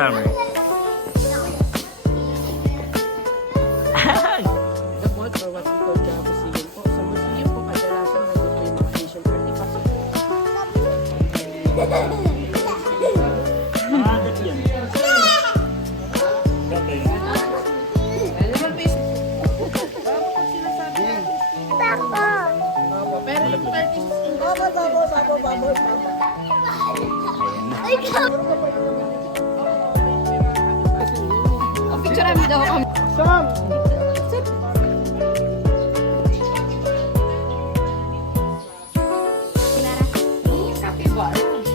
summer. The mall or what we call the museum po. Sa museum po, kadalasan nandun po yung mga Asian artifacts. Maagat yun. Okay. Ano naman po yung... Parang po sinasabi natin. Opo, pero yung 36 inches... Ang picture namin daw kami.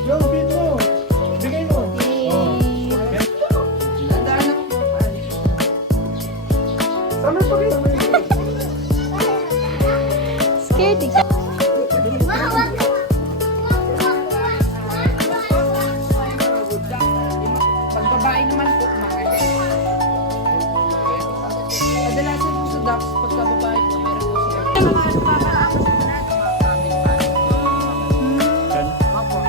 Yung pin mo. Bigay mo. Tandaan ako po. Sama pa kayo. Scared ka. Pag babae naman po, mga kadalasan po sa ducks, pagka babae po, meron po siya. Yan. Opo.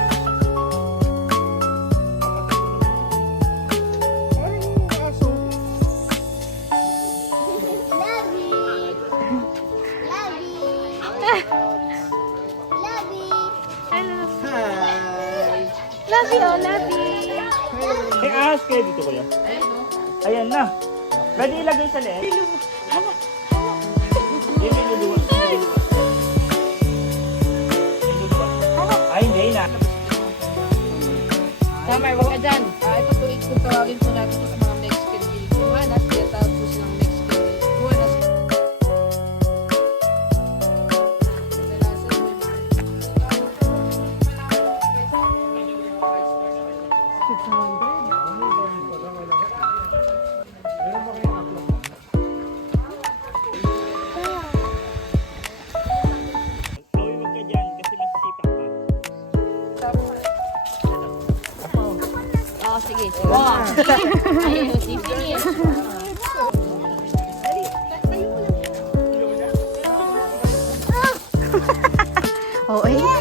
Love you, love you. May ahas kayo dito kuya. Ayan na. Pwede ilagay sa leeg. Hindi, may luluwas. Ay, hindi na. Tama, huwag ka dyan. Ito po, kung tawagin po natin sa mga Mexican Iguanas, kaya tawag po silang Mexican Iguanas. Kadalasan po yung Chloe, huwag ka dyan kasi masisipak ka. Oh, sige. Wow. Ayun, si finish. Oh, eh.